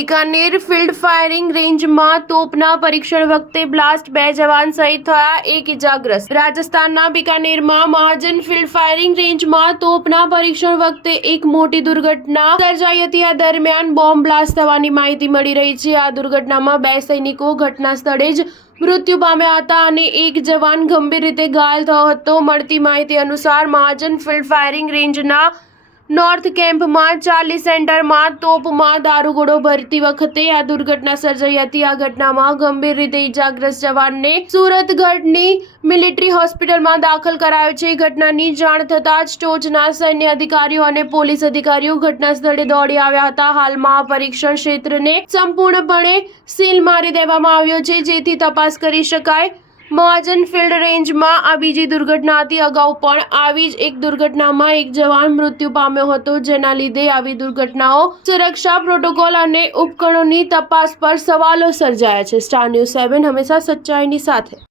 Bikaner field firing રેન્જમાં તોપના પરીક્ષણ વખતે બ્લાસ્ટ, 2 જવાન શહીદ થયા, 1 ઇજાગ્રસ્ત। રાજસ્થાનના બિકાનેરમાં મહાજન ફિલ્ડ ફાયરિંગ રેન્જમાં તોપના પરીક્ષણ વખતે એક મોટી દુર્ઘટના સર્જાઈ હતી। આ દરમિયાન બોમ્બ બ્લાસ્ટ થવાની માહિતી મળી રહી છે। આ દુર્ઘટનામાં 2 સૈનિકો ઘટના સ્થળે જ મૃત્યુ પામ્યા હતા અને 1 જવાન ગંભીર રીતે ઘાયલ થયો હતો। મળતી માહિતી અનુસાર મહાજન ફિલ્ડ ફાયરિંગ રેન્જના નોર્થ કેમ્પમાં ચાર્લી સેન્ટરમાં તોપમાં દારૂગોળો ભરતી વખતે આ દુર્ઘટના સર્જાઈ હતી। આ ઘટનામાં ગંભીર રીતે ઇજાગ્રસ્ત જવાનને સુરતગઢની મિલિટરી હોસ્પિટલમાં દાખલ કરાયો છે। ઘટનાની જાણ થતાં જ ટોચના સૈન્ય અધિકારીઓ અને પોલીસ અધિકારીઓ ઘટના સ્થળે દોડી આવ્યા હતા। હાલમાં આ પરીક્ષણ ક્ષેત્રને સંપૂર્ણપણે સીલ મારી દેવામાં આવ્યો છે, જેથી તપાસ કરી શકાય। મહાજન ફિલ્ડ રેન્જમાં આ બીજી દુર્ઘટના હતી। અગાઉ પણ આવી જ એક દુર્ઘટનામાં 1 જવાન મૃત્યુ પામ્યો હતો, જેના લીધે આવી દુર્ઘટનાઓ સુરક્ષા પ્રોટોકોલ અને ઉપકરણોની તપાસ પર સવાલો સર્જાયા છે। સ્ટાર ન્યૂઝ 7 હંમેશા સચ્ચાઈની સાથે।